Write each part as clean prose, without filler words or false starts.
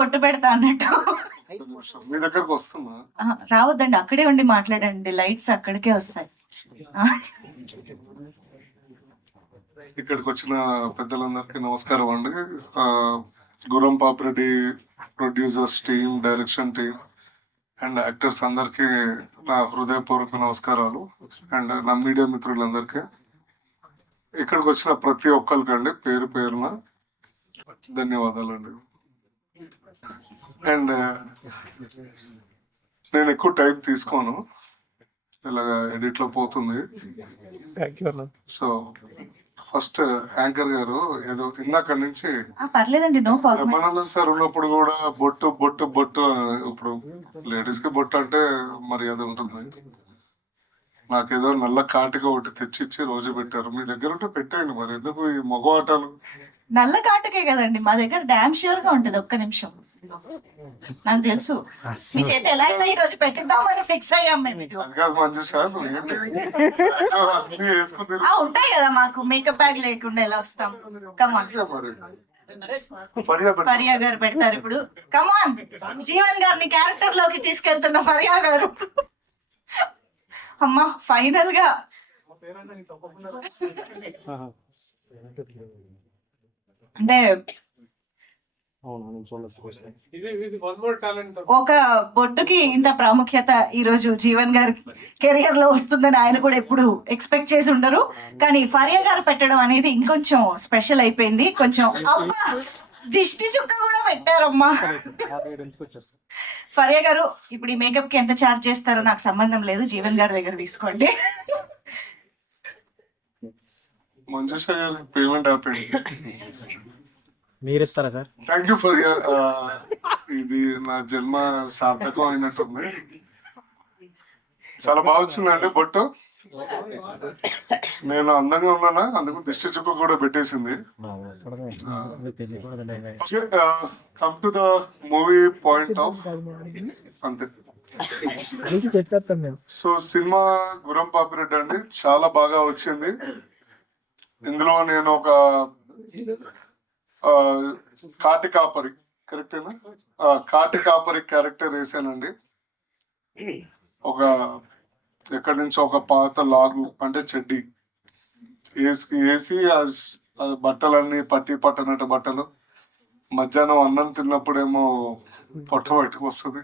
పొట్టు పెడతా అన్నట్టు. మీ దగ్గరకు వస్తున్నా రావద్దండి, అక్కడే ఉండి మాట్లాడండి, లైట్స్ అక్కడికే వస్తాయి. ఇక్కడికి వచ్చిన పెద్దలందరికీ నమస్కారం అండి. Guram Papireddy producers team, direction team and actors అందరికీ నా హృదయపూర్వక నమస్కారాలు. అండ్ నా మీడియా మిత్రులందరికీ, ఇక్కడికి వచ్చిన ప్రతి ఒక్కరికండి పేరు పేరున ధన్యవాదాలండి. అండ్ నేను ఎక్కువ టైం తీసుకోను, ఇలాగా ఎడిట్ లో పోతుంది. సో ఫస్ట్ యాంకర్ గారు ఏదో ఇందాక నుంచి పర్లేదండి, నో ప్రాబ్లం. బ్రహ్మానందన్ సార్ ఉన్నప్పుడు కూడా బొట్టు బొట్టు బొట్టు, ఇప్పుడు లేడీస్ కి బొట్టు అంటే మర్యాద ఉంటుంది. నాకేదో నల్ల కాటిగా ఒకటి తెచ్చిచ్చి రోజు పెట్టారు. మీ దగ్గర ఉంటే పెట్టండి, మరి ఎందుకు ఈ మగవాటాలు? నల్ల కాటుకే కదండి మా దగ్గర, డామ్ ష్యూర్ గా ఉంటది. ఒక్క నిమిషం, నాకు తెలుసు మీ చేతి ఎలా అయినా ఈ రోజు పెట్టిద్దామని ఫిక్స్ అయ్యాం మేము. అది కాదు మంచి సార్, ఏంటి అన్ని వేసుకుని ఉంటాయి కదా మాకు, మేకప్ బ్యాగ్ లేకుండా ఎలా వస్తాం? కమాన్, మరి ఫరియా గారు పెడతారు ఇప్పుడు. కమాన్, జీవన్ గారిని క్యారెక్టర్ లోకి తీసుకెళ్తున్న ఫరియా గారు. అమ్మా ఫైనల్ గా అంటే ఒక బొట్టుకి ఇంత ప్రాముఖ్యత ఈ రోజు జీవన్ గారి కెరియర్ లో వస్తుందని ఆయన కూడా ఎప్పుడు ఎక్స్పెక్ట్ చేసి ఉండరు. కానీ ఫరియా గారు పెట్టడం అనేది ఇంకొంచెం స్పెషల్ అయిపోయింది. కొంచెం అబ్బా, దిష్టి చుక్క కూడా పెట్టారమ్మా. ఫరియా గారు, ఇప్పుడు ఈ మేకప్ కి ఎంత ఛార్జ్ చేస్తారో నాకు సంబంధం లేదు, జీవన్ గారి దగ్గర తీసుకోండి. మంజుష గారి పేమెంట్ ఆపండి. మీరు ఇస్తారా సార్? థ్యాంక్ యూ ఫర్ ఇది నా జన్మ సార్థకం అయినట్టుంది. చాలా బాగా వచ్చిందండి బొట్టు. నేను అందంగా ఉన్నానా, అందుకు దిష్టి చుక్క కూడా పెట్టేసింది. Come to the movie point of అంతే. సో సినిమా గురం పాపిరెడ్డి అండి, చాలా బాగా వచ్చింది. ఇందులో నేను ఒక కాటి కాపరి, కరెక్టేనా? కాటి కాపరి క్యారెక్టర్ వేసానండి. ఒక ఎక్కడి నుంచో ఒక పాత లాగు అంటే చెడ్డి వేసి ఆ బట్టలన్నీ పట్టి పట్టనట్టు బట్టలు, మధ్యాహ్నం అన్నం తిన్నప్పుడేమో పొట్ట బయటకు వస్తుంది,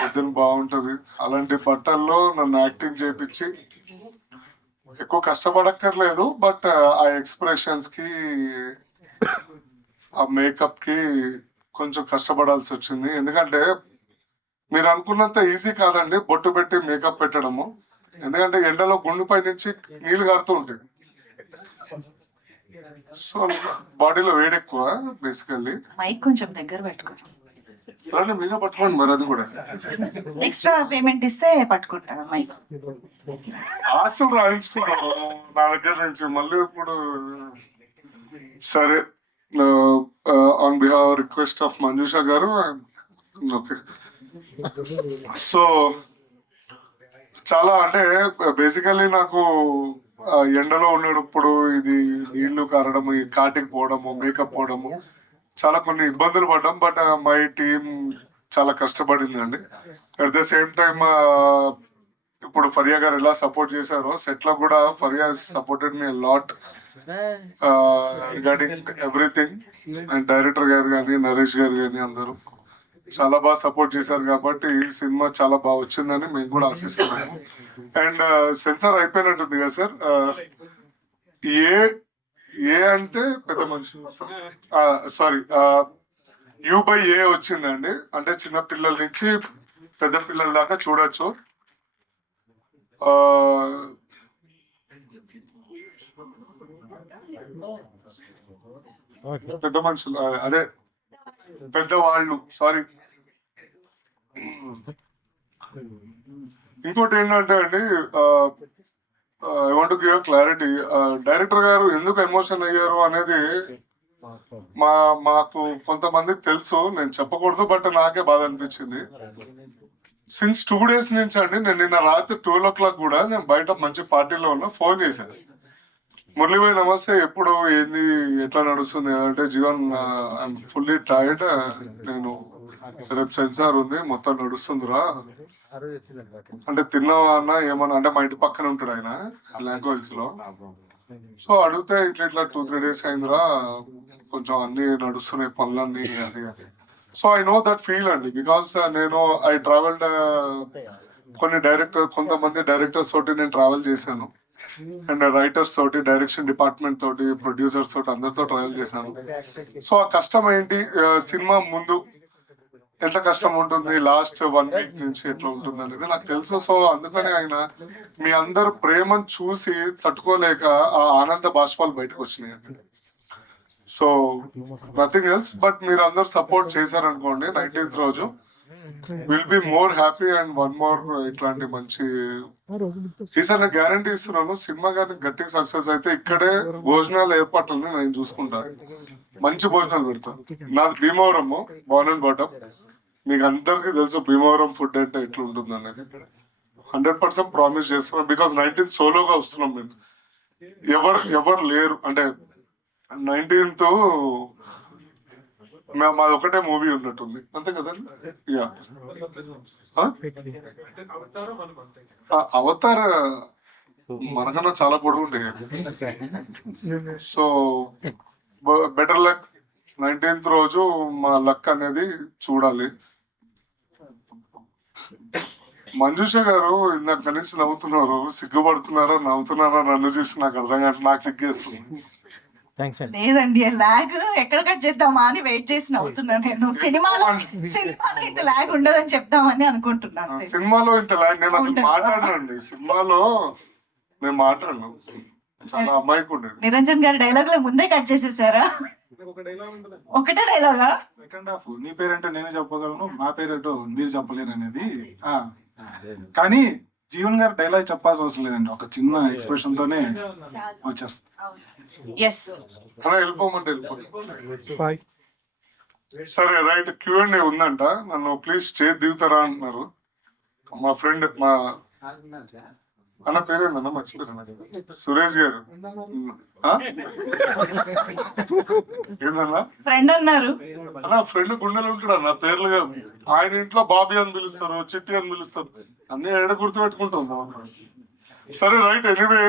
పొద్దున బాగుంటది. అలాంటి బట్టల్లో నన్ను యాక్టింగ్ చేయించి, ఎక్కువ కష్టపడక్కర్లేదు, బట్ ఆ ఎక్స్ప్రెషన్స్ కి ఆ మేకప్ కి కొంచెం కష్టపడాల్సి వచ్చింది. ఎందుకంటే మీరు అనుకున్నంత ఈజీ కాదండి బొట్టు పెట్టి మేకప్ పెట్టడము. ఎందుకంటే ఎండలో గుండెపై నుంచి నీళ్లు కారుతూ ఉంటాయి. సో బాడీలో వేడి ఎక్కువ బేసికల్లీ. మైక్ కొంచెం దగ్గర పెట్టుకోండి. మీరే పట్టుకోండి మరి, అది కూడా ఎక్స్ట్రా పేమెంట్ ఇస్తే పట్టుకుంటా మైక్. ఆస్తులు రాయించుకున్నాను నా దగ్గర నుంచి, మళ్ళీ ఇప్పుడు సరే. On behalf request of Manjusha గారు, ఓకే. సో చాలా అంటే బేసికల్లీ నాకు ఎండలో ఉండేటప్పుడు ఇది నీళ్లు కారడము, ఈ కాటికి పోవడము, మేకప్ పోవడము, చాలా కొన్ని ఇబ్బందులు పడ్డాం. బట్ మై టీమ్ చాలా కష్టపడిందండి. అట్ ద సేమ్ టైమ్ ఇప్పుడు ఫరియా గారు ఎలా సపోర్ట్ చేశారో సెట్ లో కూడా, Faria supported me lot regarding everything. And director గారు కానీ, నరేష్ గారు కానీ అందరూ చాలా బాగా సపోర్ట్ చేశారు. కాబట్టి ఈ సినిమా చాలా బాగా వచ్చిందని మేము కూడా ఆశిస్తున్నాము. అండ్ సెన్సార్ అయిపోయినట్టుంది కదా సార్. ఏ అంటే పెద్ద మనిషి, సారీ, U/A వచ్చిందండి. అంటే చిన్న పిల్లల నుంచి పెద్ద పిల్లల దాకా చూడొచ్చు. పెద్ద మనుషులు, అదే పెద్దవాళ్ళు, సారీ. ఇంకోటి ఏంటంటే అండి, I want to give clarity. Director గారు ఎందుకు ఎమోషన్ అయ్యారు అనేది మాకు కొంతమందికి తెలుసు, నేను చెప్పకూడదు, బట్ నాకే బాధ అనిపించింది. సిన్స్ 2 days నుంచి అండి, నేను నిన్న రాత్రి 12 o'clock కూడా నేను బయట మంచి పార్టీలో ఉన్నా, ఫోన్ చేశాను. మురళీభాయ్ నమస్తే. ఎప్పుడు ఏంది ఎట్లా నడుస్తుంది అంటే జీవన్ ఐఎమ్ ఫుల్లీ టైర్డ్. నేను రేపు సెన్సార్ ఉంది, మొత్తం నడుస్తుందిరా అంటే తిన్నావా అన్న ఏమన్నా అంటే మా ఇంటి పక్కన ఉంటాడు ఆయన లాంగ్వేజ్ లో. సో అడిగితే ఇట్లా ఇట్లా 2-3 days అయిందిరా, కొంచెం అన్ని నడుస్తున్నాయి పనులన్నీ అది. So I know that feel అండి, బికాస్ నేను ఐ ట్రావెల్డ్ కొంతమంది డైరెక్టర్స్ తోటి నేను ట్రావెల్ చేశాను, అండ్ రైటర్స్ తోటి, డైరెక్షన్ డిపార్ట్మెంట్ తోటి, ప్రొడ్యూసర్స్ తోటి అందరితో ట్రావెల్ చేశాను. సో ఆ కష్టం ఏంటి, సినిమా ముందు ఎంత కష్టం ఉంటుంది, లాస్ట్ 1 week నుంచి ఎట్లా ఉంటుంది అనేది నాకు తెలుసు. సో అందుకని ఆయన మీ అందరు ప్రేమను చూసి తట్టుకోలేక ఆ ఆనంద బాష్పాలు బయటకు వచ్చినాయి. సో నథింగ్ ఎల్స్ బట్ మీరు అందరు సపోర్ట్ చేశారనుకోండి, 19th రోజు will be more happy and one more ఇట్లాంటి మంచి ఈసారి గ్యారంటీ ఇస్తున్నాను. సినిమా గారికి గట్టిగా సక్సెస్ అయితే ఇక్కడే భోజనాల ఏర్పాట్లను నేను చూసుకుంటాను, మంచి భోజనాలు పెడతాను. నాది భీమవరం, బోర్న్ అండ్ బాటమ్. మీకు అందరికీ తెలుసు భీమవరం ఫుడ్ అంటే ఎట్లా ఉంటుంది అనేది. 100% ప్రామిస్ చేస్తున్నాం, బికాస్ 19th సోలోగా వస్తున్నాం మేము. ఎవరు లేరు అంటే 19th మాది ఒకటే మూవీ ఉన్నట్టుంది, అంతే కదండి. యా అవతార్ మనకన్నా చాలా పొడుగు ఉండే. So better luck. 19th రోజు మా లక్ అనేది చూడాలి. మంజుష గారు ఇందాక నుంచి నవ్వుతున్నారు, సిగ్గుపడుతున్నారో నవ్వుతున్నారో నన్ను చూసి నాకు అర్థం కాదు, నాకు సిగ్గేస్తుంది. థ్యాంక్స్ అండి. లేదండి, లాగ్ ఎక్కడ కట్ చేద్దామా అని వెయిట్ చేసి నవ్వుతున్నాను నేను. సినిమాలో ఇంత లాగ్ ఉండదని చెప్దామని అనుకుంటున్నాను. సినిమాలో ఇంత లైన్ నేను అసలు మాట్లాడనండి, సినిమాలో నేను మాట్లాడను, చాలా అమ్మాయికి ఉండేది. నిరంజన్ గారి డైలాగ్ లో ముందే కట్ చేసేసారా? ఒకటే డైలాగా? సెకండ్ హాఫ్ నీ పేరేంటో నేనే చెప్పగలను, నా పేరేంటో మీరు చెప్పలేరు అనేది. కానీ జీవన్ గారు డైలాగ్ చెప్పాల్సిన అవసరం లేదండి, ఒక చిన్న ఎక్స్ప్రెషన్ తోనే వచ్చేస్తుంది. అలా వెళ్ళిపోమంటే వెళ్ళిపోతుంది. సరే రైట్, Q&A ఉందంట, నన్ను ప్లీజ్ స్టేజ్ దిగుతారా అంటున్నారు మా ఫ్రెండ్. మా అన్న పేరేందన్న మర్చిపోయాను, సురేష్ గారు. ఏందన్నా ఫ్రెండ్ అన్నారు? అన్న ఫ్రెండ్ గుండెలు ఉంటాడు అన్న, పేర్లుగా ఆయన ఇంట్లో బాబీ అని పిలుస్తారు, చిట్టి అని పిలుస్తారు, అన్ని ఏడ గుర్తుపెట్టుకుంటాం. సరే రైట్, ఎనీవే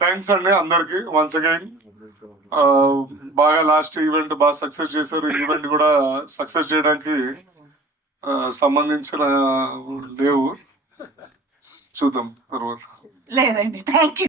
థ్యాంక్స్ అండి అందరికి వన్స్ అగైన్. బాగా లాస్ట్ ఈవెంట్ బాగా సక్సెస్ చేశారు, ఈవెంట్ కూడా సక్సెస్ చేయడానికి సంబంధించిన లేవు, చూద్దాం తర్వాత. లేదండి, థ్యాంక్ యూ.